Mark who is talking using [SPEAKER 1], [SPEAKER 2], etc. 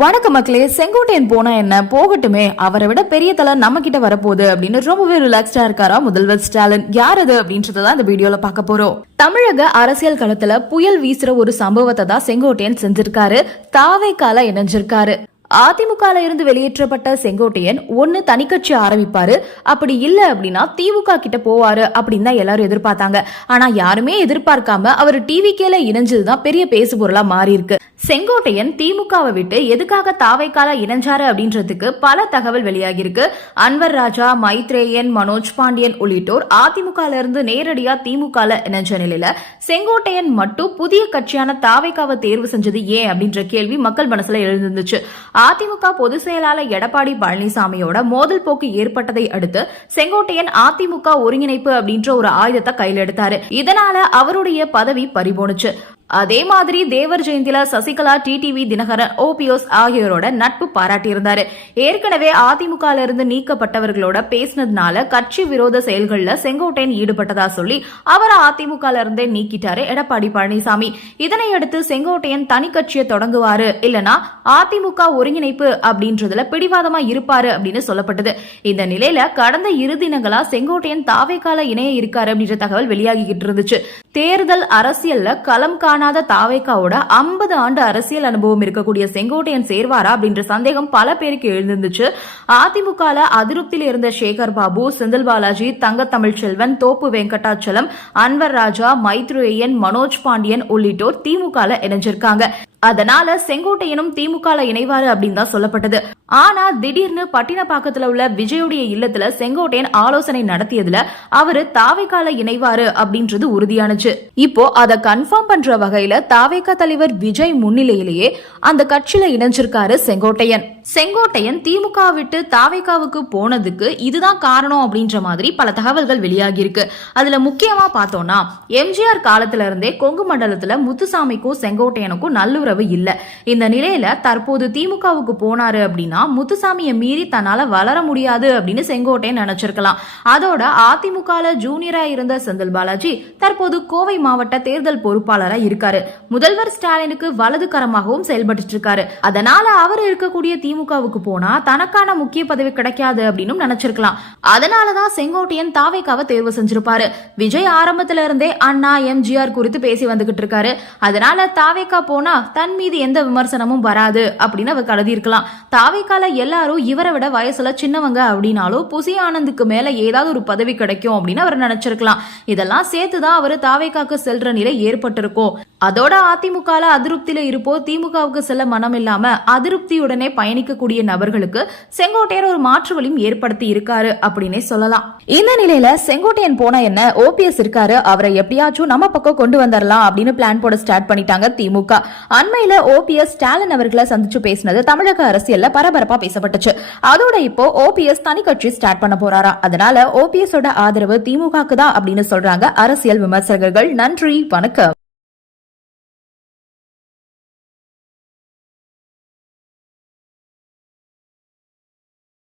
[SPEAKER 1] வணக்க மக்களே செங்கோட்டையன் போனா என்ன? போகட்டுமே. அவரை விட பெரிய தலை நம்ம கிட்ட வரப்போகுது அப்படின்னு ரொம்பவே ரிலாக்ஸ்டா இருக்காரா முதல்வர் ஸ்டாலின். யார் அது அப்படின்றத இந்த வீடியோல பார்க்க போறோம். தமிழக அரசியல் களத்துல புயல் வீசுற ஒரு சம்பவத்தை தான் செங்கோட்டையன் செஞ்சிருக்காரு. தாவைக்கால இணைஞ்சிருக்காரு. அதிமுகல இருந்து வெளியேற்றப்பட்ட செங்கோட்டையன் ஒன்னு தனிக்கட்சி ஆரம்பிப்பாரு. அப்படி இல்ல அப்படின்னா திமுக கிட்ட போவாரு அப்படின்னு தான் எல்லாரும் எதிர்பார்த்தாங்க. ஆனா யாருமே எதிர்பார்க்காம அவர் டிவி கேல இணைஞ்சதுதான் பெரிய பேசு பொருளா மாறி இருக்கு செங்கோட்டையன் திமுகவை விட்டு எதுக்காக தாவைக்கால இணைஞ்சாரு அப்படின்றதுக்கு பல தகவல் வெளியாகியிருக்கு. அன்வர் ராஜா மைத்ரேயன் மனோஜ் பாண்டியன் உள்ளிட்டோர் அதிமுக இருந்து நேரடியா திமுக இணைஞ்ச நிலையில செங்கோட்டையன் மட்டும் புதிய கட்சியான தாவைக்காவை தேர்வு செஞ்சது ஏன் அப்படின்ற கேள்வி மக்கள் மனசுல எழுந்திருந்துச்சு. அதிமுக பொதுச் செயலாளர் எடப்பாடி பழனிசாமியோட மோதல் போக்கு ஏற்பட்டதை அடுத்து செங்கோட்டையன் அதிமுக ஒருங்கிணைப்பு அப்படின்ற ஒரு ஆயுதத்தை கையில் எடுத்தாரு. இதனால அவருடைய பதவி பறிபோனுச்சு அதே மாதிரி தேவர் ஜெயந்தில சசிகலா டிடிவி தினகரன் ஓபிஎஸ் ஆகியோரோட நட்பு பாராட்டியிருந்தாரு. ஏற்கனவே அதிமுக இருந்து நீக்கப்பட்டவர்களோட பேசினதுனால கட்சி விரோத செயல்களில் செங்கோட்டையன் ஈடுபட்டதா சொல்லி அவரை அதிமுக இருந்தே நீக்கிட்டாரு எடப்பாடி பழனிசாமி. இதனையடுத்து செங்கோட்டையன் தனி கட்சியை தொடங்குவாரு இல்லனா அதிமுக ஒருங்கிணைப்பு அப்படின்றதுல பிடிவாதமா இருப்பாரு அப்படின்னு சொல்லப்பட்டது. இந்த நிலையில கடந்த இரு தினங்களா செங்கோட்டையன் தாவேக்கால இணைய இருக்காரு அப்படின்ற தகவல் வெளியாகிக்கிட்டு இருந்துச்சு. தேர்தல் அரசியல்ல களம் காண காணாத தாவேக்காவோட ஐம்பது ஆண்டு அரசியல் அனுபவம் இருக்கக்கூடிய செங்கோட்டையன் சேர்வாரா அப்படின்ற சந்தேகம் பல பேருக்கு எழுந்திருந்துச்சு. அதிமுக அதிருப்தியில் இருந்த சேகர் பாபு செந்தில் பாலாஜி தங்க தமிழ்ச்செல்வன் தோப்பு வெங்கடாச்சலம் அன்வர் ராஜா மைத்ரேயன் மனோஜ் பாண்டியன் உள்ளிட்டோர் திமுக இணைஞ்சிருக்காங்க. அதனால செங்கோட்டையனும் திமுக இணைவாரு அப்படின்னு தான் சொல்லப்பட்டது. ஆனா திடீர்னு பட்டினப்பாக்கத்துல உள்ள விஜயுடைய இல்லத்துல செங்கோட்டையன் ஆலோசனை நடத்தியதுல அவரு தாவைக்கால இணைவாரு அப்படின்றது உறுதியானுச்சு. இப்போ அதை கன்ஃபார்ம் பண்ற வகையில தாவைக்கா தலைவர் விஜய் முன்னிலையிலேயே அந்த கட்சியில இணைஞ்சிருக்காரு செங்கோட்டையன். செங்கோட்டையன் திமுக விட்டு தாவைக்காவுக்கு போனதுக்கு இதுதான் காரணம் அப்படின்ற மாதிரி பல தகவல்கள் வெளியாகி இருக்கு அதுல முக்கியமா பார்த்தோம்னா எம்ஜிஆர் காலத்துல இருந்தே கொங்கு மண்டலத்துல முத்துசாமிக்கும் செங்கோட்டையனுக்கும் நல்லுறவு இல்ல. இந்த நிலையில தற்போது திமுகவுக்கு போனாரு அப்படின்னா முத்துசாமியை மீறி தன்னால வளர முடியாது அப்படின்னு செங்கோட்டையன் நினைச்சிருக்கலாம். அதோட அதிமுக ஜூனியரா இருந்த செந்தில் பாலாஜி தற்போது கோவை மாவட்ட தேர்தல் பொறுப்பாளரா இருக்காரு. முதல்வர் ஸ்டாலினுக்கு வலது கரமாகவும் செயல்பட்டு இருக்காரு அதனால அவர் இருக்கக்கூடிய திமுகவுக்கு போனா தனக்கான முக்கிய பதவி கிடைக்காது அப்படின்னு நினைச்சிருக்கலாம். அதனாலதான் செங்கோட்டையன் தாவேக்காவை தேர்வு செஞ்சிருப்பாரு. விஜய் ஆரம்பத்துல இருந்தே அண்ணா எம்ஜிஆர் குறித்து பேசி வந்துகிட்டு இருக்காரு அதனால தாவேக்கா போனா தன் மீது எந்த விமர்சனமும் வராது அப்படின்னு அவர் கருதி தாவைக்கால எல்லாரும் இவரை விட வயசுல சின்னவங்க அப்படின்னாலும் புசி ஆனந்துக்கு மேல ஏதாவது ஒரு பதவி கிடைக்கும் அப்படின்னு அவர் நினைச்சிருக்கலாம். இதெல்லாம் சேர்த்துதான் அவர் தாவைக்காக்கு செல்ற நிலை ஏற்பட்டிருக்கும். அதோட அதிமுகல அதிருப்தியில இருப்போ திமுகவுக்கு செல்ல மனம் இல்லாம அதிருப்தியுடனே பயணிக்கக்கூடிய நபர்களுக்கு செங்கோட்டையர் ஒரு மாற்று வழியும் ஏற்படுத்தி இருக்காரு அப்படின்னே சொல்லலாம். இந்த நிலையில செங்கோட்டையன் போனா என்ன ஓபிஎஸ் இருக்காரு அவரை எப்படியாச்சும் நம்ம பக்கம் கொண்டு வந்துடலாம் அப்படின்னு பிளான் போட ஸ்டார்ட் பண்ணிட்டாங்க திமுக. அண்மையில ஓபிஎஸ் ஸ்டாலின் அவர்களை சந்திச்சு பேசினது தமிழக அரசியல்ல பரபரப்பா பேசப்பட்டுச்சு. அதோட இப்போ ஓபிஎஸ் தனி கட்சி ஸ்டார்ட் பண்ண போறாரா? அதனால ஓபிஎஸ் ஆதரவு திமுகக்கு தான் அப்படின்னு சொல்றாங்க அரசியல் விமர்சகர்கள். நன்றி வணக்கம்.